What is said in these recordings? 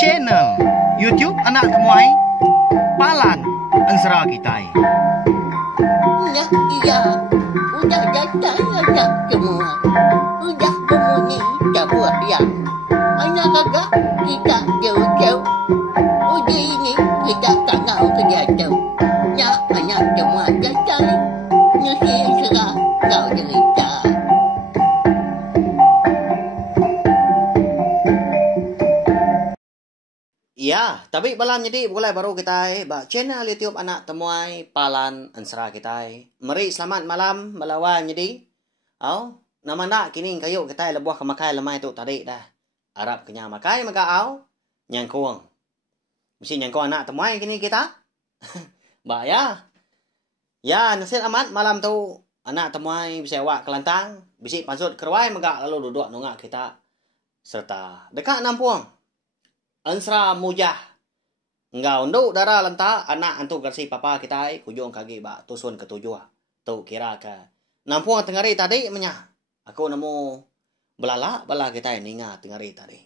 channel YouTube Anak Temuai Palan Ensera Kitai. Nah, iya, udah datang anak semua. Udah berbunyi sebuah yang hanya kagak kita jauh-jauh. Uji ini kita kagak kejatuh. Ya, anak semua datang. Nyusi serah kau cerita. Ya, tapi malam jadi mulai baru kita channel YouTube Anak Temuai Palan Ensera kita. Mari selamat malam melawan jadi. Nama nak kini kayu kita lebuah kemakai lemai tu tadi dah. Arab kenya makai maka nyangkuang. Mesti nyangkuang Anak Temuai kini kita. Ya. Ya, nasib amat malam tu Anak Temuai bisa awak kelantang, bisi pansut keruai maka lalu duduk nongak kita serta dekat nampuang. Ensera mujah. Enggak unduk darah lenta anak antu kasih papa kita kujung kaki bak tusun ketujuh. Tu kira ke nampuang tengari tadi menya. Aku nemu belala bala kita ninga tengari tadi.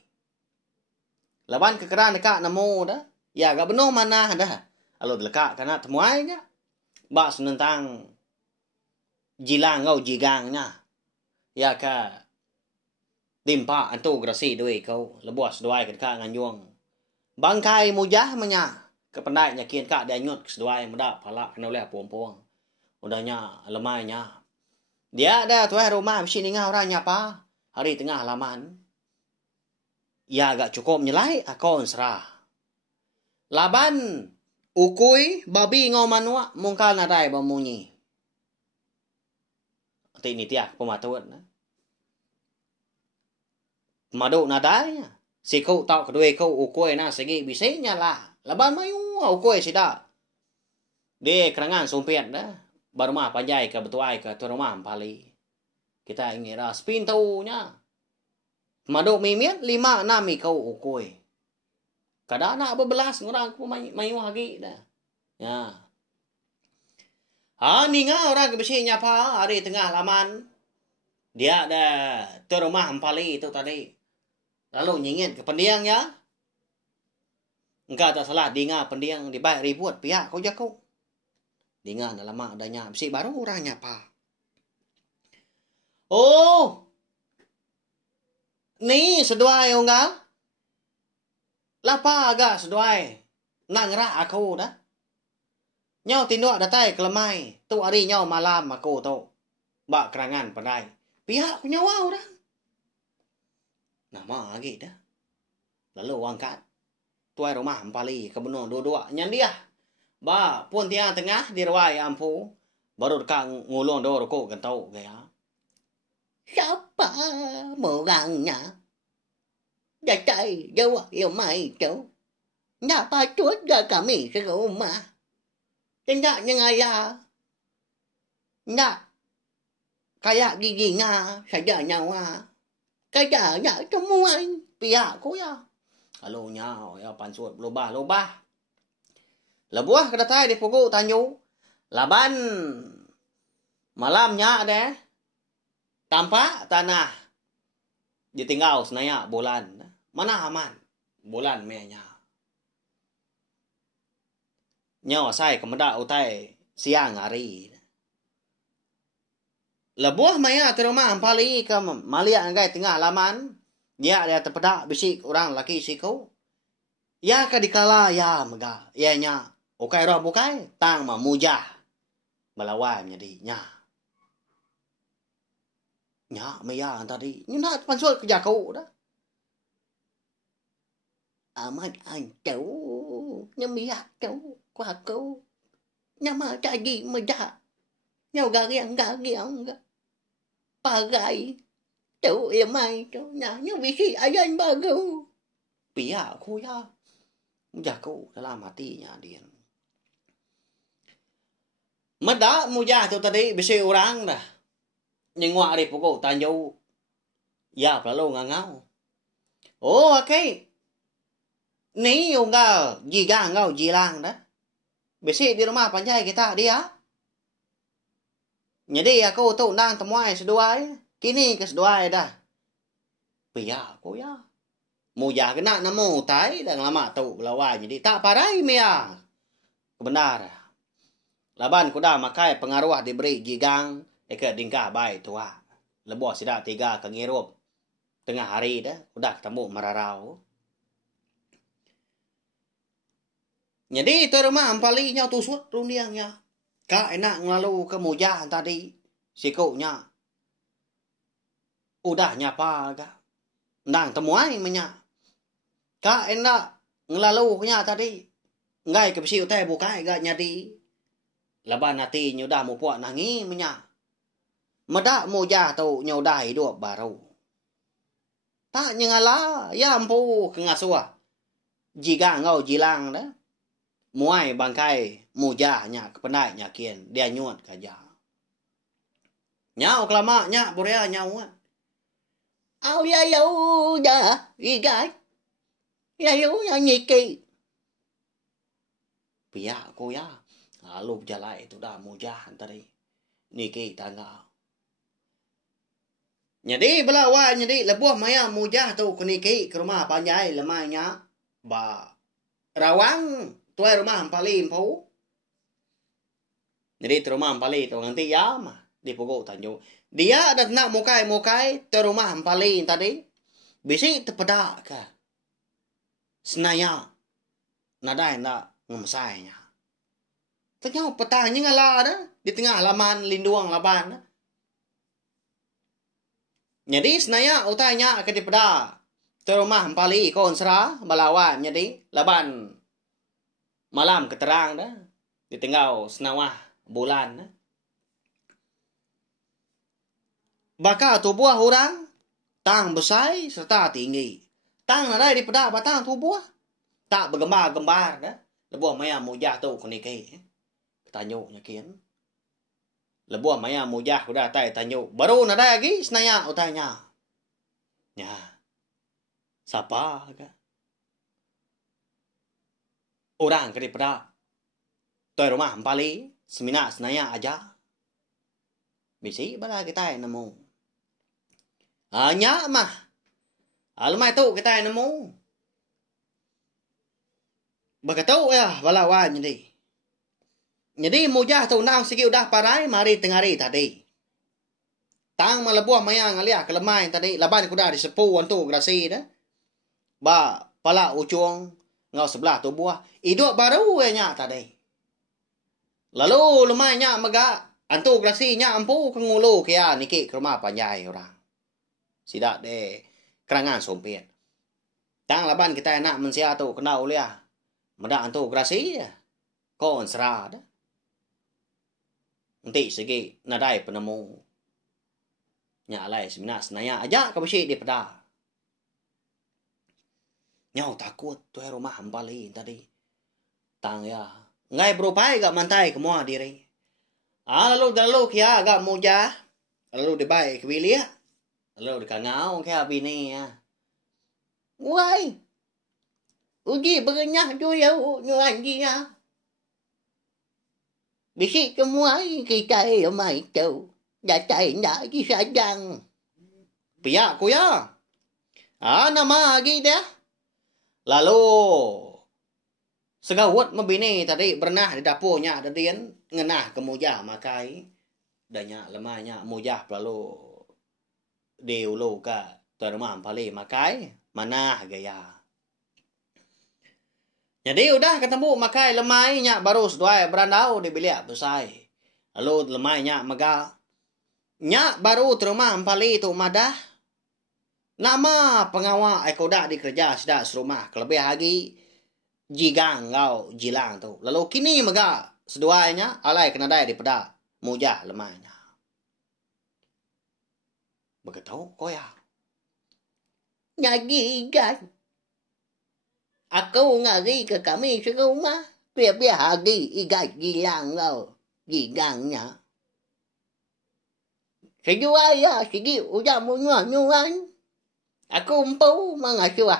Laban kekeran dekat nemu dah. Ya gak benar mana dah. Lalu dekat kana temuainya. Bak senentang jilang kau jigangnya. Ya ke dimpa antu grasi doi kau lebuas doai kedeka nganjuang bangkai mujah menya kependai nyakin kak dia nyut keseduai muda pala kena oleh puang-puang udahnya lemainya dia ada tuai rumah mesti ninga orang nyapa hari tengah halaman ya agak cukup nyelai aku serah laban ukui babi ngau manua mungkal nadai bamunyi ini tiak pematuan Madu nadanya. Si kau tahu kedua kau ukoi na segi bisanya lah. Laban mayu ukoi sida. Dia kerangan sumpit dah. Baru mah panjai ke betuai ke tu rumah pali. Kita ingin ras pintunya. Madu mimit 5-6 kau ukoi. Kada nak berbelas orang aku mayu lagi dah. Ya. Ninga orang ke bisinya pa hari tengah laman. Dia dah tu rumah pali itu tadi. Lalu nyingit ke pendiang ya. Engkau tak salah dinga pendiang dibayar ribut pihak kau jago. Dinga dah lama adanya. Mesti baru orangnya apa. Oh. Ni seduai enggak. Lapa agak seduai. Nangra aku dah. Nyau tinduk datai kelemai. Tu hari nyau malam aku tu. Bak kerangan pandai. Pihak ku nyawa orang. Nama lagi dah. Lalu angkat. Tuai rumah empali kebenar dua-dua. Nyan dia. Ba pun tiang tengah di ruai ampu. Baru dekat ngulung do rokok gentau gaya. Siapa orangnya? Datai jawab yang mai tu. Nak patut dah kami ke rumah. Tidak nyengaya. Nak kayak gigi nga saja nyawa. Kaya semua pihak ko ya. Halo nya ya pansut lobah. Lebuah kedatai di pokok tanyu. Laban malamnya ada tampak tanah ditinggal senaya bulan. Mana aman? Bulan mehnya. Nyawa saya kemedak utai siang hari. Lebuah maya terima ampali ke malia anggai tengah laman. Ya dia terpedak bisik orang laki siku. Ya ke dikala ya mega. Ya nya. Ukai roh bukai. Tang mamujah. Melawan jadi nya. Nya maya tadi. Nya pansut kerja kau dah. Amat ancau. Nya maya kau. Kuah kau. Nya mah jadi mejak. Nhau gariang pagai tu mai tu nhau bisi ayan bagu pihak aku ya mujaku dalam hatinya dia meda mujah tu tadi bisi orang dah nyengwak di pokok tanjau ya lalu ngangau oh okay ni unggal jigang ngau jilang dah bisi di rumah panjai kita dia. Jadi aku tu nang temuai seduai. Kini ke seduai dah. Pihak aku ya. Muja kena namo tai dan lama tu lawan jadi tak parai mea. Benar. Laban kuda makai pengaruh diberi gigang eka dingkah baik tua. Lebuh sida tiga kengirup. Tengah hari dah kuda ketemu mararau. Jadi tu rumah ampali nya tu suat rundiangnya. Ka enak ngelalu ke muja tadi. Sikunya. Udah nyapa ga. Nang temuai menyak. Ka enak ngelalu nya tadi. Ngai ke besiu teh bukai ga nyadi. Laban hati nyudah mu puak nangi menyak. Medak muja tu nyudah hidup baru. Tak nyengala ya ampu kengasua. Jika ngau jilang dah. Muai bangkai muja nya kepenai nya kian dia nyuat kaja. Nyau kelama nya borea nyau. Ao ya yo da igai. Ya yo ya nyiki. Pia ko ya. Lalu jalai itu dah muja tadi. Niki tangga. Jadi belawa jadi lebuh maya muja tu kuniki ke rumah panjai lemanya ba rawang tuai rumah ampali impau. Jadi tu rumah ampali tu nanti ya mah di pokok tanjung. Dia ada nak mukai tu rumah ampali tadi. Bisi terpedak ke. Senaya nadai nak ngemsainya. Ternyata petanya ngalah dah di tengah halaman linduang laban. Jadi senaya utanya ke dipeda tu rumah ampali konsra balawan jadi laban malam keterang dah di tengah senawah bulan. Baka tubuh orang tang besar serta tinggi. Tang nadai dipeda batang tubuh tak bergembar-gembar dah. Lebuh maya mujah tu kuniki. Tanyo nyakin. Lebuh maya mujah kuda tai tanyo. Baru nadai lagi senaya utanya. Ya. Siapa ka? Orang ke dipeda. Tu rumah ampali semina senaya aja. Bisi bala kita nemu. Hanya mah. Almai tu kita nemu. Begitu ya bala wan jadi mujah tu nang sigi udah parai mari tengah hari tadi. Tang malebuah maya ngalia kelemai tadi laban kuda di sepu antu grasi dah. Ba pala ucung ngau sebelah tu buah. Hidup baru nya tadi. Lalu lemai nya mega antu grasi nya ampu kengulu kia niki ke rumah panjai orang. Sidak de kerangan sompet. Tang laban kita nak mensia tu kena uliah. Medak antu grasi kon serah dah. Nanti segi nadai penemu. Nya alai semina senaya aja ka besi di peda. Nyau takut tu rumah ampali tadi. Tang ya. Ngai berupai gak mantai ke mua diri. Lalu kia agak muja. Lalu dibai ke bilia. Lalu dikangau kia bini ya. Wai. Uji berenyah tu ya nyuan dia. Bisi kemuai kita mai tu. Datai nak kisah jang. Pihak ku ya. Nama lagi dia. Lalu segawat membini tadi pernah di dapurnya ada dia ngenah ke mujah makai. Danya lemahnya mujah lalu diulu ke rumah ampali makai. Mana gaya. Jadi udah ketemu makai lemainya baru seduai berandau di bilik besai. Lalu lemainya mega. Nya baru terumah ampali tu madah. Nama pengawal ekoda dikerja sudah serumah. Kelebih lagi jigang ngau jilang tu. Lalu kini mega seduainya alai kena dai di peda mujah lemainya. Begitu koya. Nyagi kan. Aku ngari ke kami serumah. Biar hari igat gilang kau. Gigangnya. Sejual ya segi udah nyuan. Aku empu mengasuh.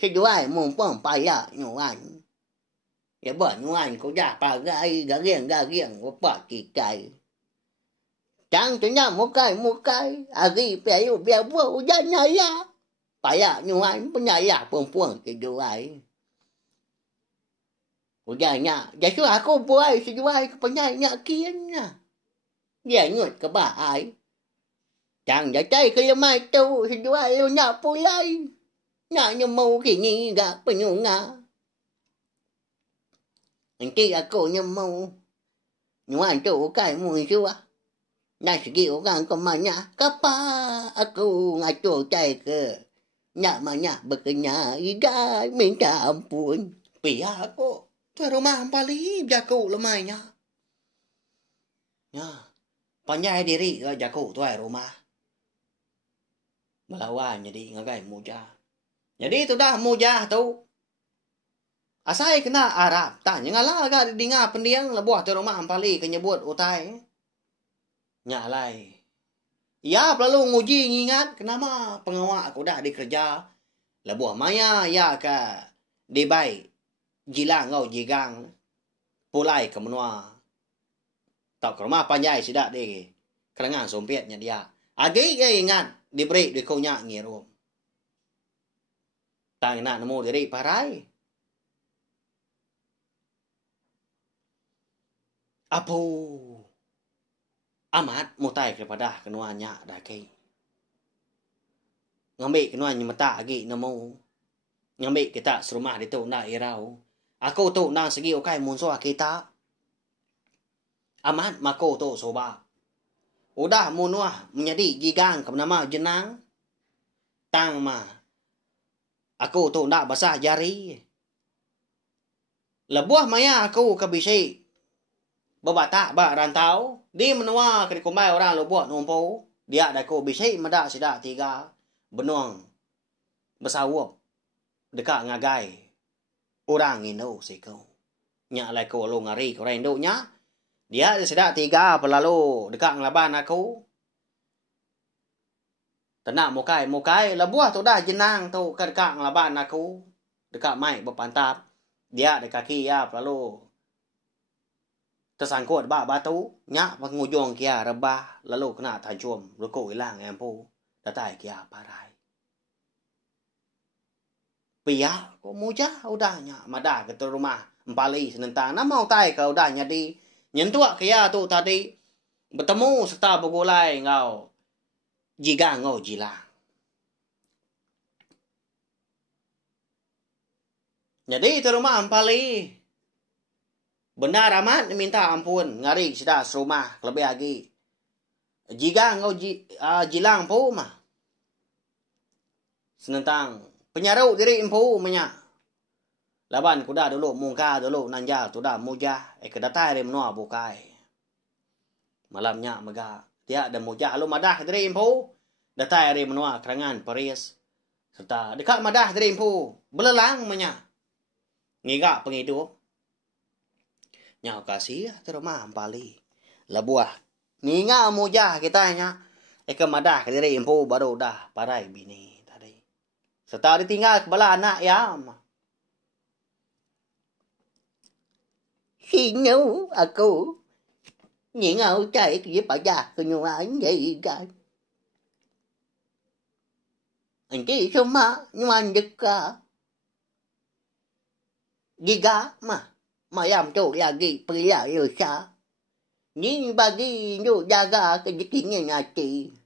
Sejual mumpung payah nyuan. Ya buat nyuan ku dah pagai gariang apa kikai. Chẳng tu nya mukai. Hari biar buat udah nyaya. payah nyuan penyayah perempuan kejuai. Udahnya, jadi aku buai sejuai ke penyayah kiannya. Dia nyut ke bahai. Chẳng đã chơi cái mai tu sejuai yêu nak pulai. Nak nyemau kini gak penyunga. Nanti aku nyemau. Nyuan tu kai mui sua. Nak segi orang kemana. Kapa aku ngaco cai ke. Nak mana berkenya igai minta ampun. Pihak aku. Tuan rumah paling jago lemahnya. Ya, pandai diri ke jago tuan rumah. Melawan jadi ngagai mujah. Jadi itu dah mujah tu. Asai kena Arab. Tanya ngalah agak dengar pendiang lebuah tuan rumah paling kenyebut utai. Nyalai. Ya perlu nguji ngingat kenapa pengawak aku dah dikerja. Lebuah maya ya ke dibai. Jilang ngau jigang. Pulai ke menua. Tak ke rumah panjai sidak di. Kerengan sompiatnya dia. Agi ke ingat. Diberi di kau nyak ngirum. Tak nak nemu diri parai. Apu. Amat mutai kepada kenuanya dah kei. Ngambil kenuanya mata agi nemu. Ngambil kita serumah di tu nak irau. Aku tu nang segi okai munso kita. Amat mako tu soba. Udah munua menjadi gigang ke nama jenang. Tang ma. Aku tu nak basah jari. Lebuah maya aku ke bisi. Bebatak bak rantau. Di menua ke dikumbai orang lebuah numpu. Dia ada aku bisi medak sidak tiga. Benuang. Besawup. Dekat ngagai. Orang Indo sikau. Nyak lai ko lo ngari ko orang Indo nya. Dia sedak tiga pelalu dekat ngelaban aku. Tenak mukai lebuah tu dah jenang tu ke dekat ngelaban aku. Dekat mai berpantap. Dia dekat kaki ya pelalu tersangkut batu. Nyak pengujung kia rebah lalu kena tajam ruku hilang empu. Datai kia parai. Pia ko mujah udahnya madah ke rumah empali senentang na mau tai ke udahnya di nyentuak kaya tu tadi bertemu serta bergulai ngau jiga ngau jilang. Jadi ke rumah empali benar amat minta ampun ngari sudah serumah lebih lagi jiga ngau jilang pun mah senentang penyarau diri empu menya. Laban kuda dulu mungka dulu nanja tu dah mujah kedatai dari menua bukai. Malamnya mega dia ada mujah lu madah diri empu. Datai dari menua kerangan Paris. Serta dekat madah diri empu belelang menya. Ngigak pengidup. Nya kasih terumah ampali. Labuah. Ninga mujah kita nya. Madah diri empu baru dah parai bini. Serta ditinggal kepala anak ya. Sinu aku. Ngingau cai ke payah kenyuan vậy kan. Nanti semua nyuan deka. Giga mah. Mayam tu lagi pria yosa. Ni bagi nyu jaga kejekinya ngati.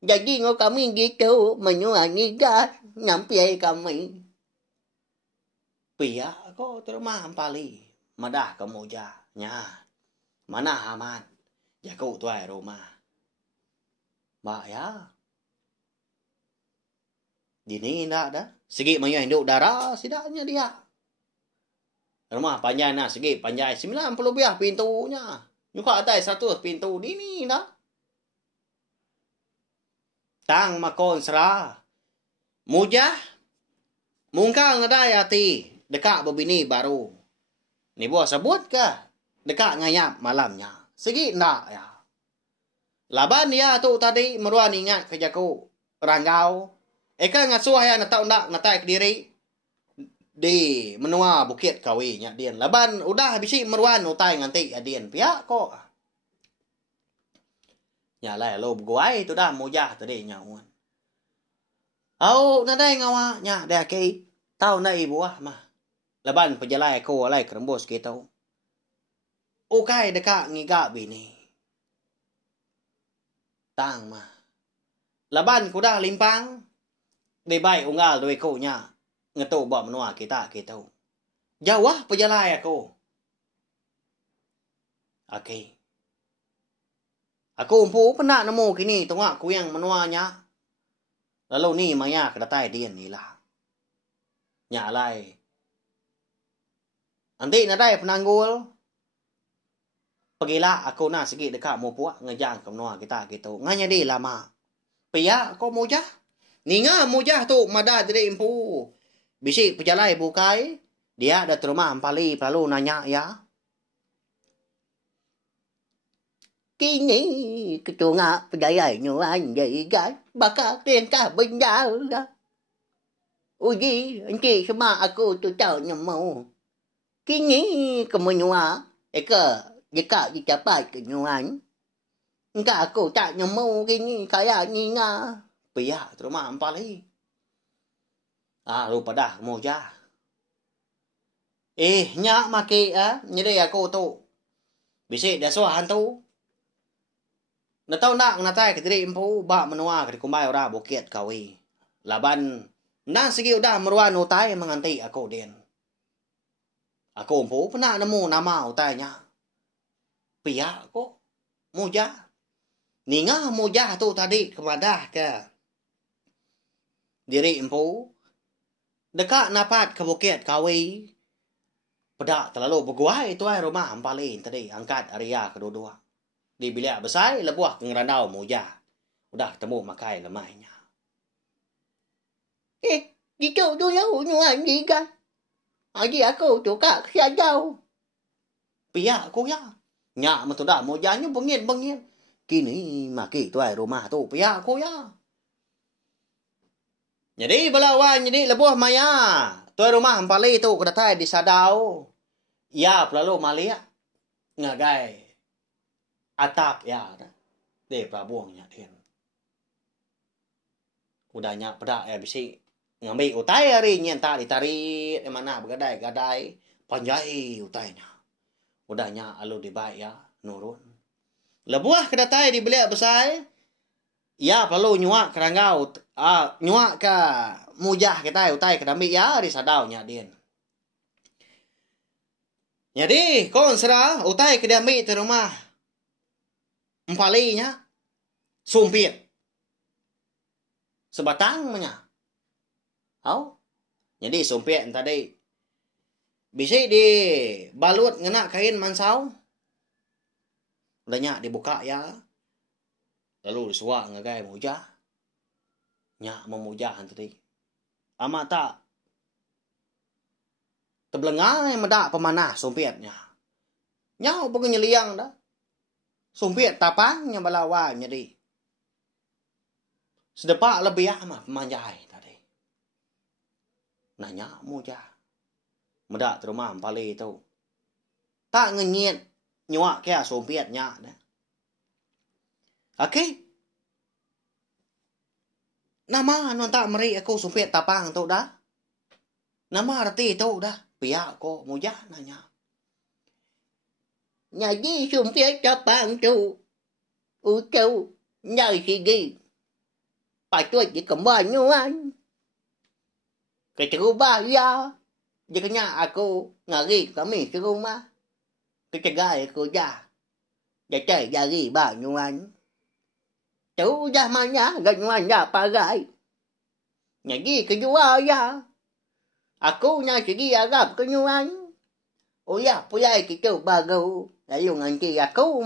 Jadi ngau kami gitu menyuan niga nyampai kami. Pia ko terumah ampali. Madah kemuja nya. Mana aman. Jago tuai rumah. Mbak ya. Dini ndak dah. Segi mayu hidup darah sidaknya dia. Rumah panjang nah segi panjang 90 biah pintunya. Nyuka atas 100 pintu dini dah. Tang makon serah. Mujah. Mungkal ngedai hati. Dekat berbini baru. Ni buah sebut ke? Dekat ngayap malamnya. Segi ndak ya. Laban dia tu tadi meruan ingat ke jaku. Ranggau. Eka ngasuh ya nak tahu ndak ngatai ke diri. Di menua bukit kawinya dian. Laban udah bisi meruan utai nganti dian. Pihak kok. Nhà lại lô guai tu dah mujah tadi nyawan. Au nadai ngawa nya da ke tau nai buah mah. Laban pejalai ko alai kerembos kita. Ukai deka ngiga bini. Tang mah. Laban kuda limpang. Debai unggal doi ko nya. Ngetu ba menua kita. Jawah pejalai aku. Okay. Aku umpu pernah nemu kini tengok aku yang menuanya. Lalu ni maya kedatai dia ni lah. Nyalai. Nanti nadai penanggul. Pergilah aku nak sikit dekat mau puak ngejang ke menua kita gitu. Nganya dia lama. Pia kau mujah. Ninga mujah tu mada jadi impu. Bisik pejalai bukai. Dia ada terumah ampali lalu nanya ya. Kini ketunga pejaya nyuan jadi guys. Bakal tingkah benda. Uji, encik semua aku tu tahu nyemu. Kini kemenyua. Jika dicapai kenyuan. Engkau aku tak nyemu kini kaya nyinga. Pia terumah ampali. Lupa dah mujah. Nyak maki nyeri aku tu. Bisik dah suah hantu. Natau nak natai ke diri impu ba menua ke kumbai ora bukit kawi. Laban na segi udah meruan utai menganti aku den. Aku impu pernah nemu nama utainya. Pia kok mujah. Ninga mujah tu tadi kemadah ke. Diri impu dekat napat ke bukit kawi. Pedak terlalu berguai tuai rumah ampalin tadi angkat area kedua-dua. Di bilik besar lebuah kengerandau mujah. Udah temu makai lemahnya. Gitu tu jauh nyuan ni kan. Haji aku tu kak siya jauh. Pia aku ya. Nyak metudak mujahnya bengin. Kini maki tuai rumah tu pia aku ya. Jadi belawan jadi lebuah maya. Tuai rumah ampali tu kedatai di sadau. Ya pelalu malia. Ngagai. Atap ya. Dia prabuangnya dia. Udahnya pedak ya bisi. Ngambil utai hari nyen tak ditarik. Mana bergadai-gadai. Panjai utainya. Udahnya alu dibaik ya. Nurun. Lebuah kedatai di belia besar. Ya perlu nyuak keranggau. Nyuak ke mujah kita utai kedamik ya. Risadaunya dia. Jadi kon serah utai kedamik di rumah. Empalinya sumpit. Sebatang punya. Jadi sumpit tadi. Bisa di balut ngena kain mansau. Udahnya dibuka ya. Lalu disuak ngagai mujah. Nyak memujahan tadi. Ama tak. Teblengah yang medak pemanah sumpitnya. Nyak bukan nyeliang dah. Sumpit tapangnya balawan jadi. Sedepak lebih amat pemanjai tadi. Nanya mujah. Medak terumah ampali tu. Tak ngenyit nyuak kaya sumpitnya. Okey. Nama non tak meri aku sumpit tapang tu dah. Nama arti tu dah. Pihak ko mujah nanya. Ngaji sumpit tapang tu. Ucau. Nyai sigi. Patut di kembanyuan. Keterubah ya. Jika aku ngari kami ke rumah. Kecegai aku dah. Jatuh jari banyuan. Tu dah mana ganyuan dah pagai. Ngaji kedua ya. Aku nak segi Arab kenyuan. Oh ya, pulai kita baru. Lalu nanti aku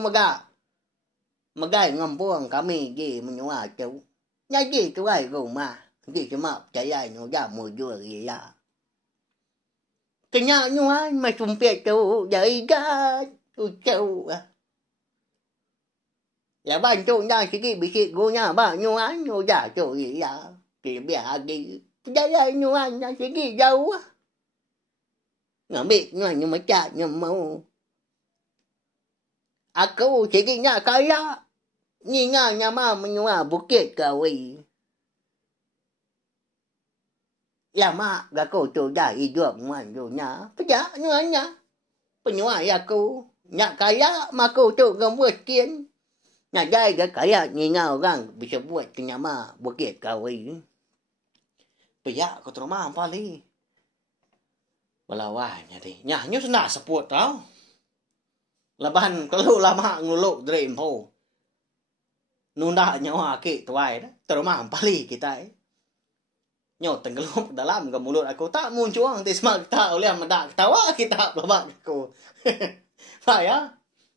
Megai ngampuang kami di menyua tu. Ngaji tu ai rumah. Di cuma percaya nyoda mujur ya. Kena nyuan masumpit tu. Dari gat. Ucau. Laban tu dah sikit bisit guna bak nyuan. Nyoda tu ya. Biar lagi. Percaya nyuan dah sikit jauh. Ngambil nyuan yang macam mau. Aku sikitnya kaya. Nyinga nyama menyua bukit kawi. Lama aku sudah hidup manusia. Pejaknya. Penyuai aku. Nak kaya aku tu miskin. Nak jadi kaya ni orang bisa buat kenyama bukit kawin. Piyak ko trauma ang pali. Balaway niya di. Nya nyo na support tau. Laban kalau lama ngulok dream ho. Nunda nyawa ki tuai dah. Trauma ang pali kita Nyo tenggelam dalam ke mulut aku tak muncul di semak kita oleh mendak ketawa kita babak aku. Pak ya.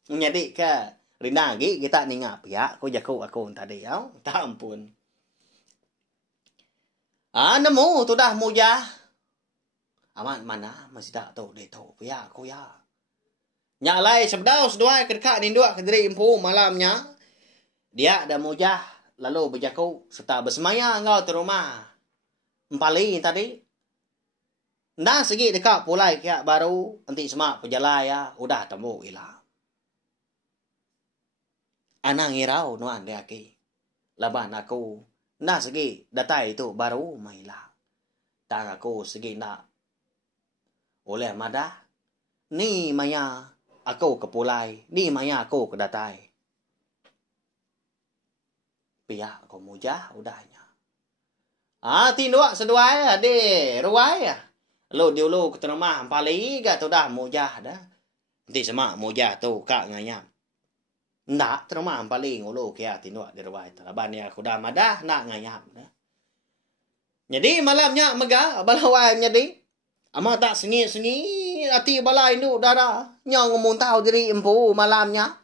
Jadi ke Rina lagi kita ni ngap ya. Ko jaku aku tadi ya. Tak ampun. Nemu tu dah muja. Aman mana masih tak tahu deh tahu ya aku ya. Nyalai sebdau seduai kedekat ninduk ke diri impu malamnya. Dia ada muja lalu berjaku serta bersemaya ngau di rumah. Empali tadi. Nda segi dekat pulai kia baru nanti semak pejalai ya udah temu hilang. Anang irau nuan dia ki. Laban aku nda segi datai itu baru mahilang. Tang aku segi nak oleh madah. Ni maya aku ke pulai, ni maya aku ke datai. Pihak aku mujah udahnya. Tinduk seduai ade ruai. Lo diulu ke rumah pali ga tu dah mujah dah. Nanti semak mujah tu kak ngayam. Ndak terima pali ngulu kia tinduk di ruai. Talaban ya aku dah madah nak ngayam dah. Jadi malamnya megah balawai jadi. Ama tak sengi-sengi hati balai induk darah. Nyong ngomong tahu diri empu malamnya.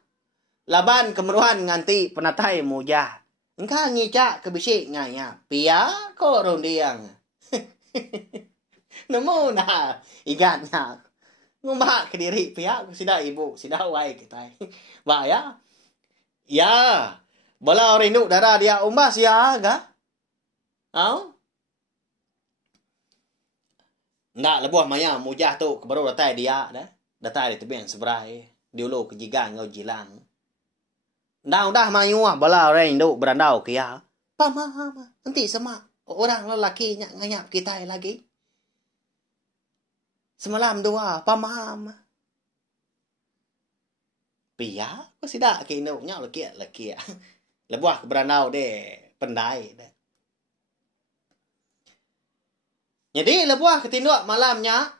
Laban kemeruan nganti penatai mujah. Engkau ngicak kebisik ngaya. Pia kok rondiang. Nemu nah. Igatnya. Ngumbak ke diri pia. Sida ibu. Sida wai kita. Ba ya. Ya. Bala orang induk darah dia umbas ya. Ga? Au? Ndak lebuh maya mujah tu. Baru datai dia. Datai di tebian seberai. Diulu kejigan ngau jilang. Dah mayu bala orang induk berandau kia. Pama nanti semak orang lelaki nganyap kita lagi. Semalam dua pamam. Pia ko sida ke induk nya laki. Lebuah berandau de pendai de. Jadi lebuah ketinduk malamnya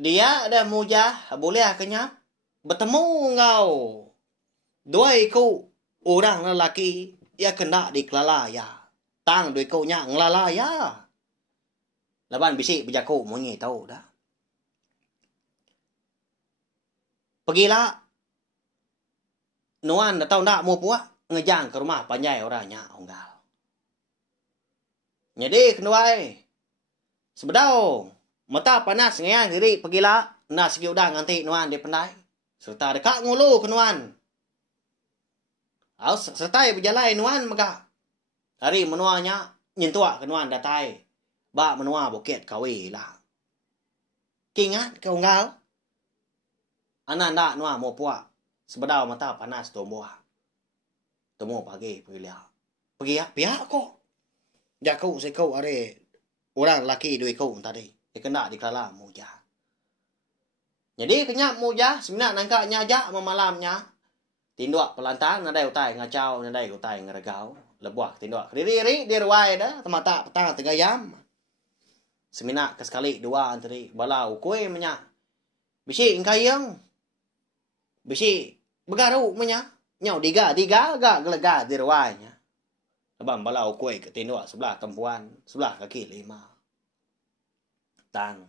dia ada mujah boleh kenyap bertemu ngau. Dua ikut orang lelaki ia kena dikelala ya. Tang dua ikutnya ngelala ya. Laban bisik berjaku munyi tahu dah. Pergilah. Nuan dah tahu nak mau puak ngejang ke rumah panjai orangnya onggal. Jadi kenuai. Sebedau mata panas ngayang diri pergilah. Nak segi udah nganti nuan di pandai. Serta dekat ngulu kenuan. Sertai berjalan nuan maka. Hari menuanya nyentuak ke nuan datai. Ba menua bukit kawi lah. Kingat ke unggal. Ananda nuan mau puak. Sebedau mata panas tumbuh. Temu pagi pergi lihat. Pergi ya pihak kok. Jaku sekau are orang laki dua kau tadi. Dia kena dikala mujah. Jadi kenyap mujah sebenarnya nangka nyajak malamnya. Tinduk pelantang nadai utai ngacau nadai utai ngeregau lebuah tinduk diri di ruai dah temata petang tengah jam semina kesekali dua antri balau kue menya bisi engkayang bisi begaru menya nyau diga gak gelega di ruainya lebam balau kue ke tinduk sebelah tempuan sebelah kaki lima tang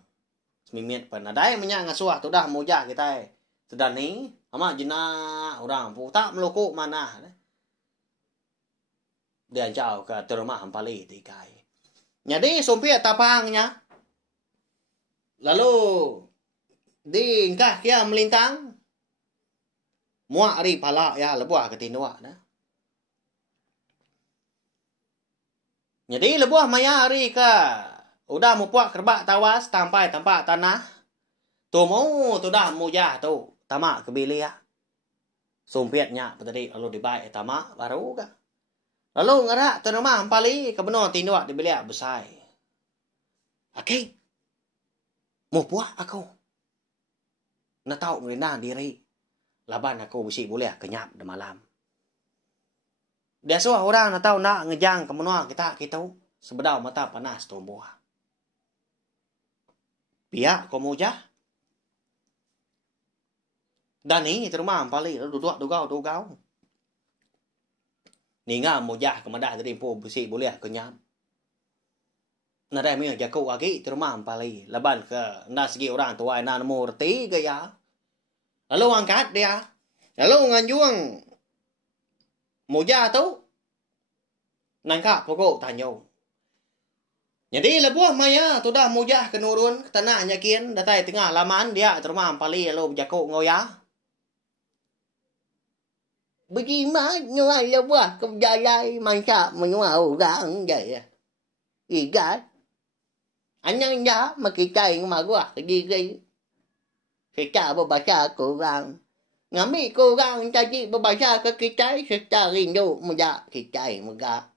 semimit penadai menya ngasuah tu dah mujah kita sudah ni ama jina orang pu tak melukuk mana dia jauh ke rumah hampali tikai. Jadi sompia tapangnya. Lalu di engkah kia melintang. Muak ari pala ya lebuah ke tinduak dah. Jadi lebuah maya ari ke udah mupuak kerbak tawas sampai tempat tanah. Tu mau tu dah mujah tu. Tamak kebili ya. Sumpiatnya tadi lalu dibaik tamak baru kan. Lalu ngerak tu rumah ampali ke benar tinduk dibeli besar. Okey. Mau puak aku. Na tahu merindang diri. Laban aku besi boleh kenyap dah malam. Biasa orang na tahu nak ngejang ke menua kita sebedau mata panas tumbuh. Pihak kau mujah. Dan ni terima ampali duduk dugau. Ni ngah mujah kemadah dari po besi boleh kenyap. Nada mi jaku agi terima ampali laban ke na segi orang tua na murti gaya. Lalu angkat dia. Lalu nganjuang mujah tu nangka pokok tanyo. Jadi lebuah maya tu dah mujah kenurun tanah nyakin datai tengah laman dia terima ampali lalu jaku ngoya. Bagaimana lebuah kejayaan mangsa menua orang jaya. Igat. Anyang ya makikai ngumagwa kejigi. Kita berbaca Quran. Ngami Quran tadi berbaca ke kita serta rindu muda kita muda.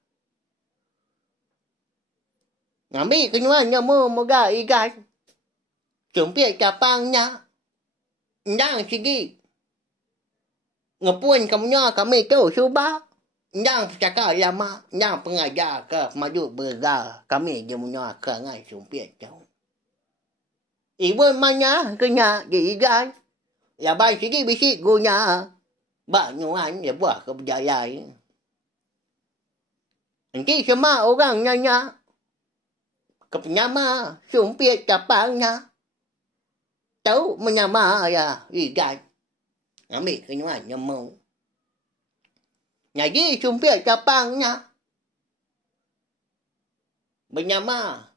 Ngami kenyuan nyamu muda ikan. Cumpit capangnya. Ndang sigi. Ngepun kamunya kami tu subah. Ndang cakap lama. Ndang pengajar ke maju bergar. Kami jemunya ke ngai cumpit jauh. Ibu mana kena diigan. Ya baik segi bisik guna. Banyuan dia buat keberjayaan. Nanti semua orang nanya. Kepenyama sumpit capangnya. Tahu menyama ya igan. Ambil kenyuan nyemu. Jadi sumpit capangnya. Menyama.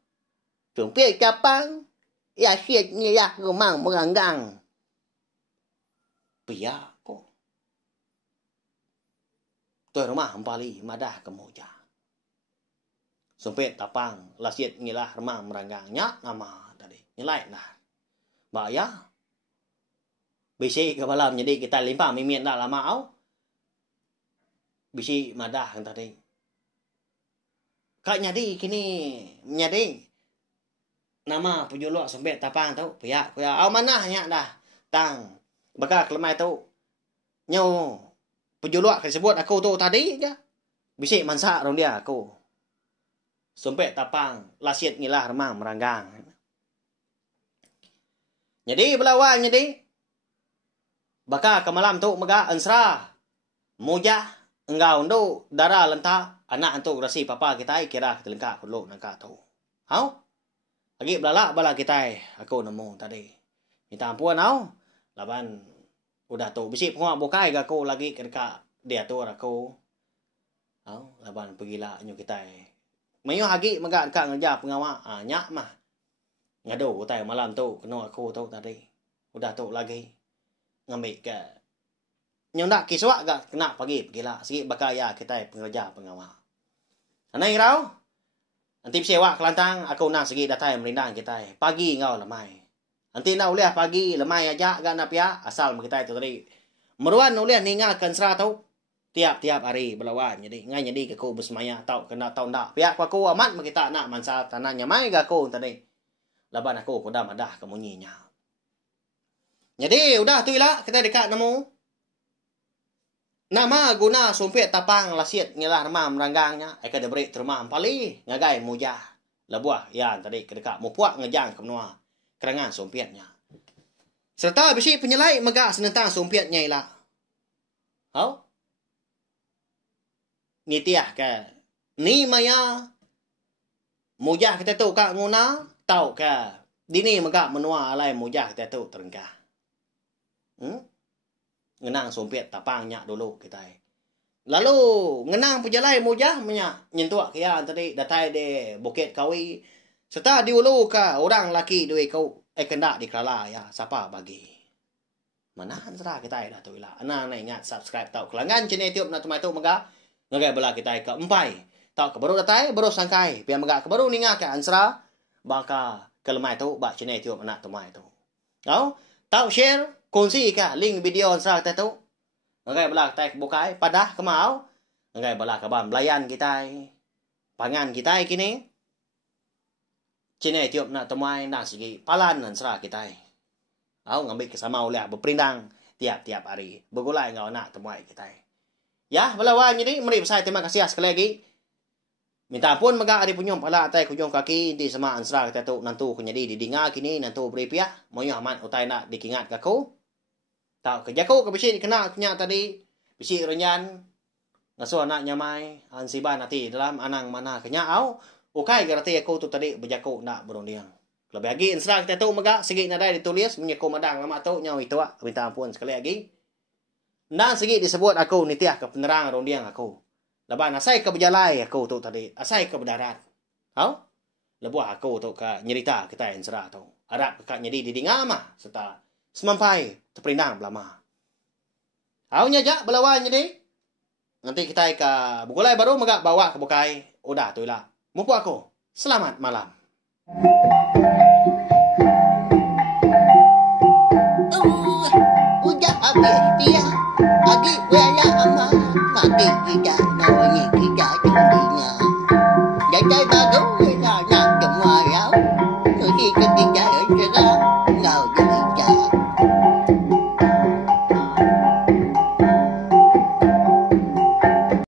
Sumpit capang. Ya siat ni lah rumang meranggang. Pia ko. Tuan rumah ampali madah ke moja. Sumpit tapang lasiat ngilah rumah meranggangnya nama tadi. Nilai dah. Baya. Bisi ke malam jadi kita limpah mimien dah lama au. Bisi madah kan tadi. Kak nyadi kini nyadi. Nama pujulok sumpit tapang tau. Pia kuya au manahnya dah. Tang. Bakal kelemai tu. Nyo. Pujulok disebut aku tu tadi je. Bisik mansak rong dia aku. Sumpit tapang. Lasiat ngilah remang meranggang. Jadi belawan jadi. Bakal ke malam tu mega ansra. Mujah. Enggau tu darah lentak. Anak tu rasi papa kita kira kita lengkap kuluk nangka tu. Hau? Lagi belalak bala kita aku nemu tadi. Minta ampun au. Laban udah tu bisi pengak bukai ke aku lagi ke dekat dia tu aku. Au, laban pergilah nyu kita. Mayo hagi megak dekat ngeja pengawak. Nyak mah. Ngado kita malam tu kena aku tu tadi. Udah tu lagi ngambil ke nyu nak kiswak gak kena pergilah. Sikit bakal ya kita pengerja pengawak. Anai rau. Nanti sewa kelantang aku nak segi datai merindang kita. Pagi ngau lemai. Nanti nak uliah pagi lemai aja gak nak pia asal kita itu tadi. Meruan uliah ninggalkan serah tau. Tiap-tiap hari berlawan. Jadi ngai jadi aku bersemaya tau kena tau ndak. Pia aku amat kita nak mansa tanahnya mai gak aku tadi. Laban aku dah madah kemunyinya. Jadi udah tu lah kita dekat nemu. Nama guna sumpit tapang lasiat ngilah remah meranggangnya. Eka de break termah ampali. Ngagai mujah. Lebuah ya tadi kedekat mupuak ngejang ke menua. Kerangan sumpitnya. Serta bisi penyelai megak senentang sumpitnya ilah. Hau? Ngitiah ke. Ni maya. Mujah kita tu kak nguna. Tau ke. Dini megak menua alai mujah kita tu terenggah. Ngenang sumpit tapangnya dulu kita. Lalu ngenang pejalai mujah menyak nyentuak kia tadi datai de Bukit Kawi. Serta diulu ka orang laki duit kau kena di Kelala ya siapa bagi. Mana serah kita dah tu lah. Ana ingat subscribe tau kelangan channel YouTube na tumai tu mega. Ngagai bela kita ke empai. Tau ke baru datai baru sangkai. Pia mega ke baru ninga ke ansra baka kelemai tu bak channel YouTube anak tumai tu. Kau tau share kongsi ka link video sa kita tu. Ngagai bala kita bukai padah kemau. Ngagai bala ka ban belayan kita. Pangan kita kini. Cina tiup nak temuai nak segi palan dan serah kita. Au ngambil kesama oleh berperindang tiap-tiap hari. Begulai ngau nak temuai kita. Ya, belawan jadi mari saya terima kasih sekali lagi. Minta ampun maga ari punyom pala atai kujong kaki di sama ansra kita tu nantu kunyadi didinga kini nantu beri pihak moyo aman utai nak dikingat kaku. Tau kerja ku bisi kena kunya tadi bisi renyan ngaso anak nyamai ansiban nanti dalam anang mana kenya au ukai garati aku tu tadi berjaku nak berundiang. Lebih lagi ansra kita tu maga segi nadai ditulis menyeku madang lama tu nyaw itu minta ampun sekali lagi. Dan segi disebut aku nitiah ke penerang rundiang aku. Laban asai ke berjalai aku tu tadi. Asai ke berdarat. Hau? Lebuah aku tu ke nyerita kita yang serah tu. Harap kakak nyedi didinga mah. Serta semampai terperindang belama. Hau nyajak belawan nyedi. Nanti kita ke bukulai baru magak bawa ke bukai. Udah tu lah. Mupu aku. Selamat malam. Udah habis dia. Agi wala ama. Mati tidak. Nawani tidak jadinya. Jajai bagus.